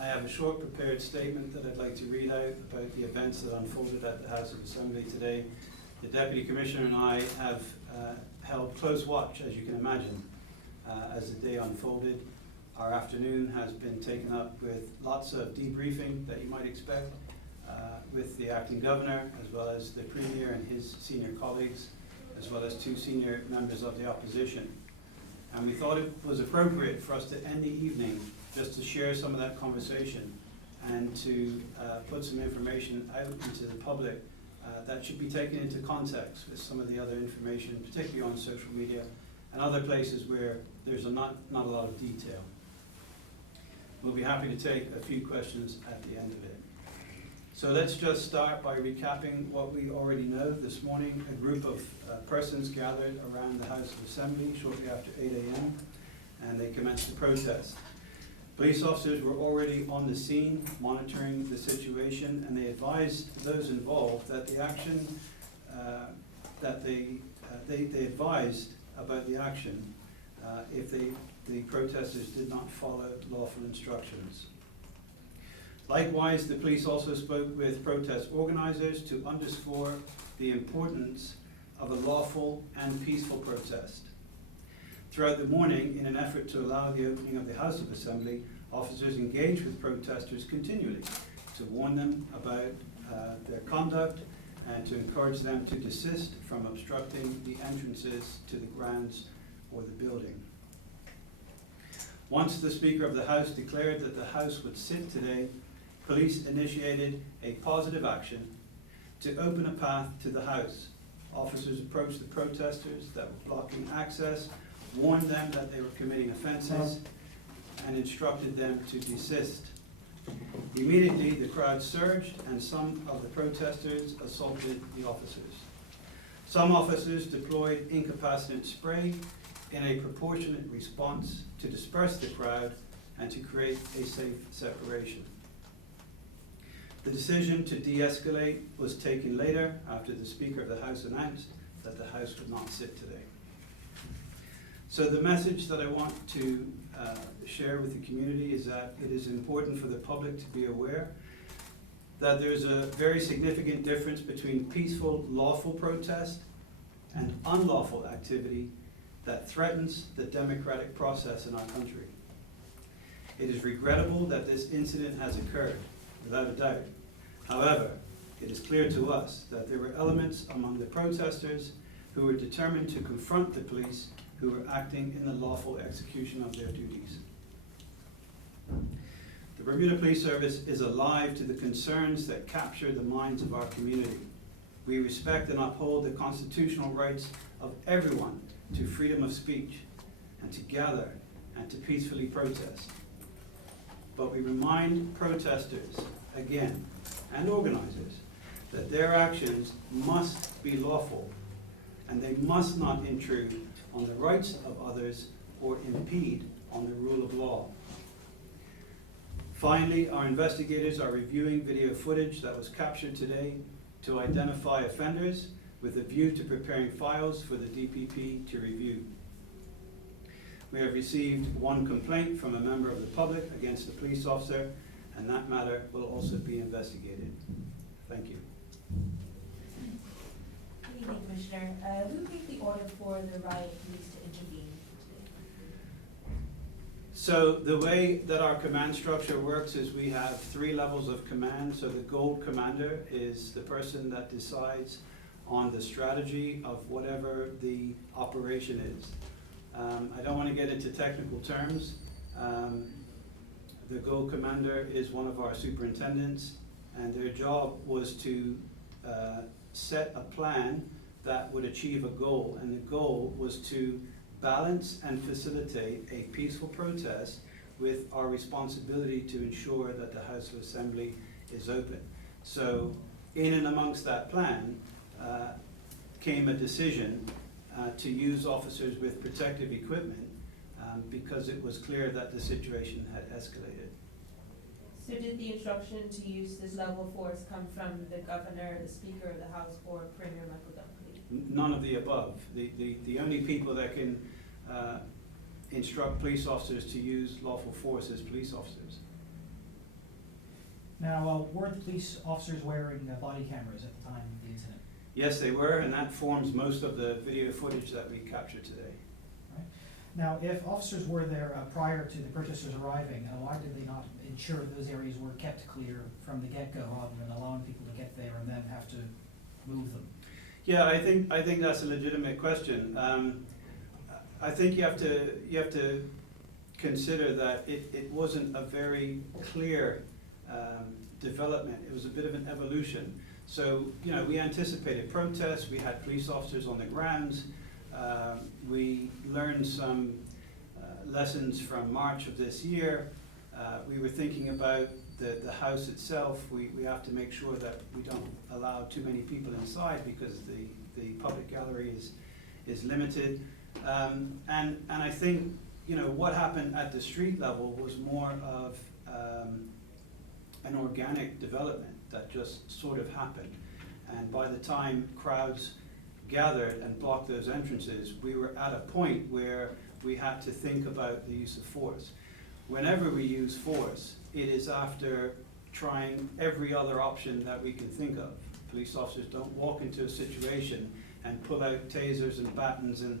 I have a short prepared statement that I'd like to read out about the events that unfolded at the House of Assembly today. The Deputy Commissioner and I have held close watch, as you can imagine, as the day unfolded. Our afternoon has been taken up with lots of debriefing that you might expect with the Acting Governor, as well as the Premier and his senior colleagues, as well as two senior members of the opposition. And we thought it was appropriate for us to end the evening just to share some of that conversation and to put some information out into the public that should be taken into context with some of the other information, particularly on social media and other places where there's not a lot of detail. We'll be happy to take a few questions at the end of it. So let's just start by recapping what we already know. This morning, a group of persons gathered around the House of Assembly shortly after 8 a.m. and they commenced the protest. Police officers were already on the scene monitoring the situation, and they advised those involved that the action, they advised about the action if the protesters did not follow lawful instructions. Likewise, the police also spoke with protest organizers to underscore the importance of a lawful and peaceful protest. Throughout the morning, in an effort to allow the opening of the House of Assembly, officers engaged with protesters continually to warn them about their conduct and to encourage them to desist from obstructing the entrances to the grounds or the building. Once the Speaker of the House declared that the House would sit today, police initiated a positive action to open a path to the House. Officers approached the protesters that were blocking access, warned them that they were committing offences, and instructed them to desist. Immediately, the crowd surged and some of the protesters assaulted the officers. Some officers deployed incapacitant spray in a proportionate response to disperse the crowd and to create a safe separation. The decision to de-escalate was taken later after the Speaker of the House announced that the House would not sit today. So the message that I want to share with the community is that it is important for the public to be aware that there's a very significant difference between peaceful, lawful protest and unlawful activity that threatens the democratic process in our country. It is regrettable that this incident has occurred, without a doubt. However, it is clear to us that there were elements among the protesters who were determined to confront the police who were acting in the lawful execution of their duties. The Bermuda Police Service is alive to the concerns that capture the minds of our community. We respect and uphold the constitutional rights of everyone to freedom of speech and to gather and to peacefully protest. But we remind protesters, again, and organizers, that their actions must be lawful and they must not intrude on the rights of others or impede on the rule of law. Finally, our investigators are reviewing video footage that was captured today to identify offenders with a view to preparing files for the DPP to review. We have received one complaint from a member of the public against a police officer, and that matter will also be investigated. Thank you. Good evening, Commissioner. Who gave the order for the riot police to intervene today? So the way that our command structure works is we have 3 levels of command. So the gold commander is the person that decides on the strategy of whatever the operation is. I don't want to get into technical terms. The gold commander is one of our superintendents, and their job was to set a plan that would achieve a goal, and the goal was to balance and facilitate a peaceful protest with our responsibility to ensure that the House of Assembly is open. So in and amongst that plan came a decision to use officers with protective equipment because it was clear that the situation had escalated. So did the instruction to use this level of force come from the Governor, the Speaker of the House, or Premier Michael Dunkley? None of the above. The only people that can instruct police officers to use lawful force is police officers. Now, were the police officers wearing body cameras at the time of the incident? Yes, they were, and that forms most of the video footage that we captured today. Right. Now, if officers were there prior to the protesters arriving, why did they not ensure those areas were kept clear from the get-go rather than allowing people to get there and then have to move them? Yeah, I think that's a legitimate question. I think you have to consider that it wasn't a very clear development. It was a bit of an evolution. So, you know, we anticipated protests, we had police officers on the grounds, we learned some lessons from March of this year. We were thinking about the house itself. We have to make sure that we don't allow too many people inside because the public gallery is limited. And I think, you know, what happened at the street level was more of an organic development that just sort of happened. And by the time crowds gathered and blocked those entrances, we were at a point where we had to think about the use of force. Whenever we use force, it is after trying every other option that we can think of. Police officers don't walk into a situation and pull out tasers and batons and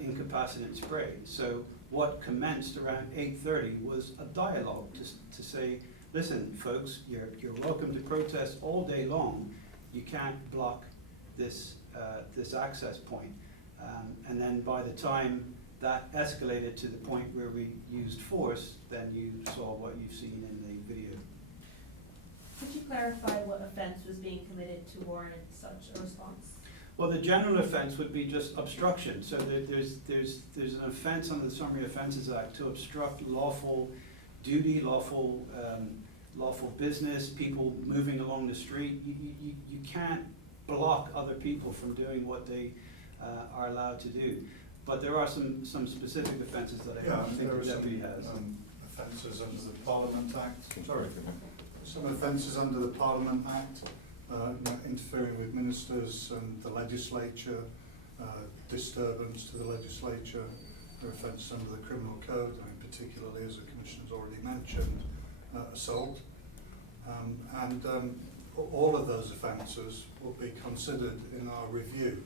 incapacitant spray. So what commenced around 8:30 was a dialogue to say, listen, folks, you're welcome to protest all day long. You can't block this access point. And then by the time that escalated to the point where we used force, then you saw what you've seen in the video. Could you clarify what offence was being committed to warrant such a response? Well, the general offence would be just obstruction. So there's an offence under the Summary Offences Act to obstruct lawful duty, lawful business, people moving along the street. You can't block other people from doing what they are allowed to do. But there are some specific offences that I think the deputy has. Offences under the Parliament Act. Sorry. Some offences under the Parliament Act, interfering with ministers and the legislature, disturbance to the legislature. There are offences under the Criminal Code, particularly, as the Commissioner's already mentioned, assault. All of those offences will be considered in our review.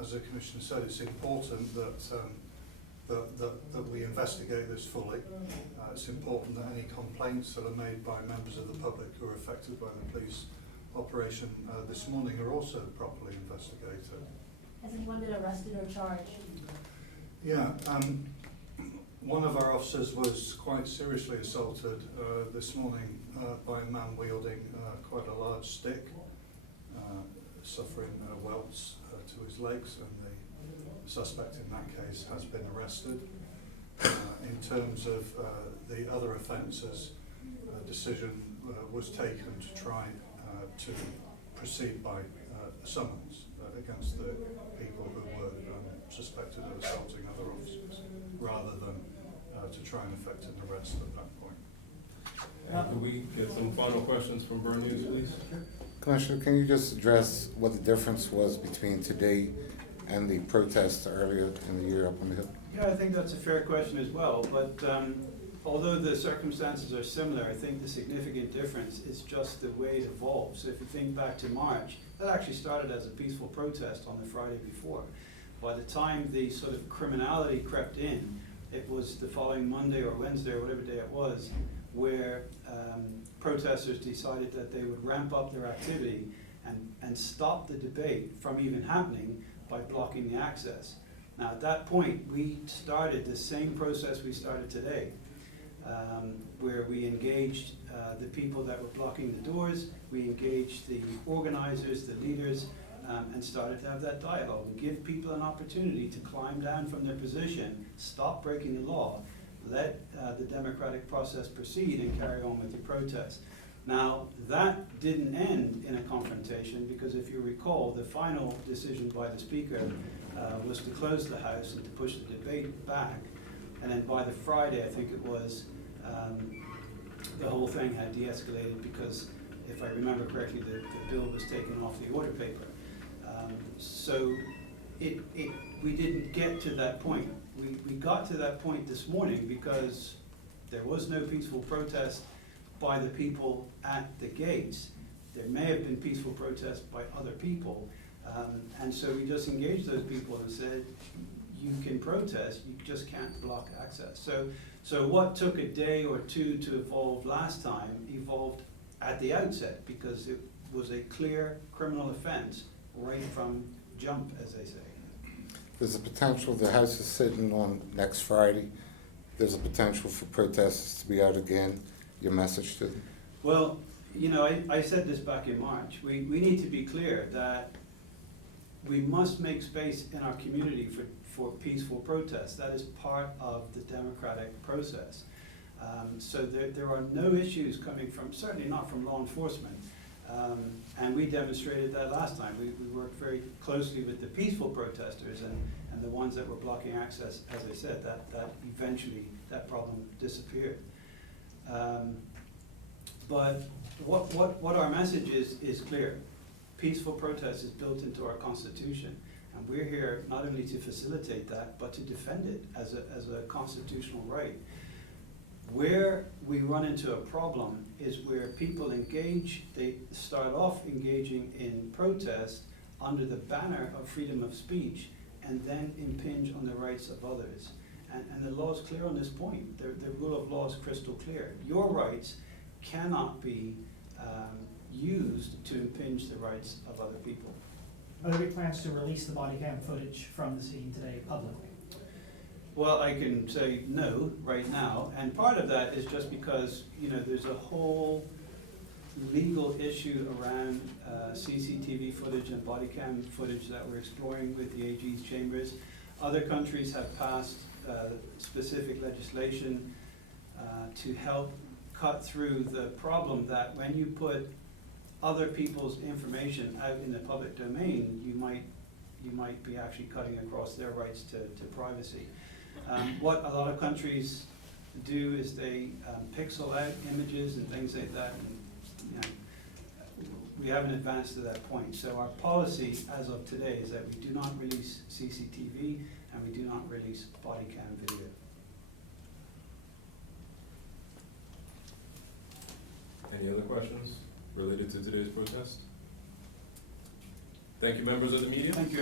As the Commissioner said, it's important that we investigate this fully. It's important that any complaints that are made by members of the public who are affected by the police operation this morning are also properly investigated. Has anyone been arrested or charged? Yeah, one of our officers was quite seriously assaulted this morning by a man wielding quite a large stick, suffering welts to his legs, and the suspect in that case has been arrested. In terms of the other offences, a decision was taken to try to proceed by summons against the people who were suspected of assaulting other officers, rather than to try and effect an arrest at that point. Could we get some final questions from Burn News, please? Commissioner, can you just address what the difference was between today and the protest earlier in the year up on the Hill? Yeah, I think that's a fair question as well, but although the circumstances are similar, I think the significant difference is just the way it evolves. So if you think back to March, that actually started as a peaceful protest on the Friday before. By the time the sort of criminality crept in, it was the following Monday or Wednesday or whatever day it was, where protesters decided that they would ramp up their activity and stop the debate from even happening by blocking the access. Now at that point, we started the same process we started today, where we engaged the people that were blocking the doors, we engaged the organizers, the leaders, and started to have that dialogue and give people an opportunity to climb down from their position, stop breaking the law, let the democratic process proceed and carry on with the protest. Now, that didn't end in a confrontation because if you recall, the final decision by the Speaker was to close the House and to push the debate back. And then by the Friday, I think it was, the whole thing had de-escalated because, if I remember correctly, the bill was taken off the order paper. So we didn't get to that point. We got to that point this morning because there was no peaceful protest. by the people at the gates. There may have been peaceful protests by other people, and so we just engaged those people and said, you can protest, you just can't block access. So what took a day or two to evolve last time evolved at the outset, because it was a clear criminal offense right from jump, as they say. There's a potential, the House is sitting on next Friday, there's a potential for protesters to be out again. Your message to them? Well, you know, I said this back in March. We need to be clear that we must make space in our community for peaceful protests. That is part of the democratic process. So there are no issues coming from, certainly not from law enforcement. And we demonstrated that last time. We worked very closely with the peaceful protesters and the ones that were blocking access. As I said, that eventually that problem disappeared. But what our message is clear. Peaceful protest is built into our Constitution, and we're here not only to facilitate that, but to defend it as a constitutional right. Where we run into a problem is where people engage, they start off engaging in protest under the banner of freedom of speech, and then impinge on the rights of others. And the law is clear on this point. The rule of law is crystal clear. Your rights cannot be used to impinge the rights of other people. Are there any plans to release the body cam footage from the scene today publicly? Well, I can say no right now, and part of that is just because, you know, there's a whole legal issue around CCTV footage and body cam footage that we're exploring with the AG's chambers. Other countries have passed specific legislation to help cut through the problem that when you put other people's information out in the public domain, you might be actually cutting across their rights to privacy. What a lot of countries do is they pixel out images and things like that, and you know, we haven't advanced to that point. So our policy as of today is that we do not release CCTV and we do not release body cam video. Any other questions related to today's protest? Thank you, members of the media. Thank you.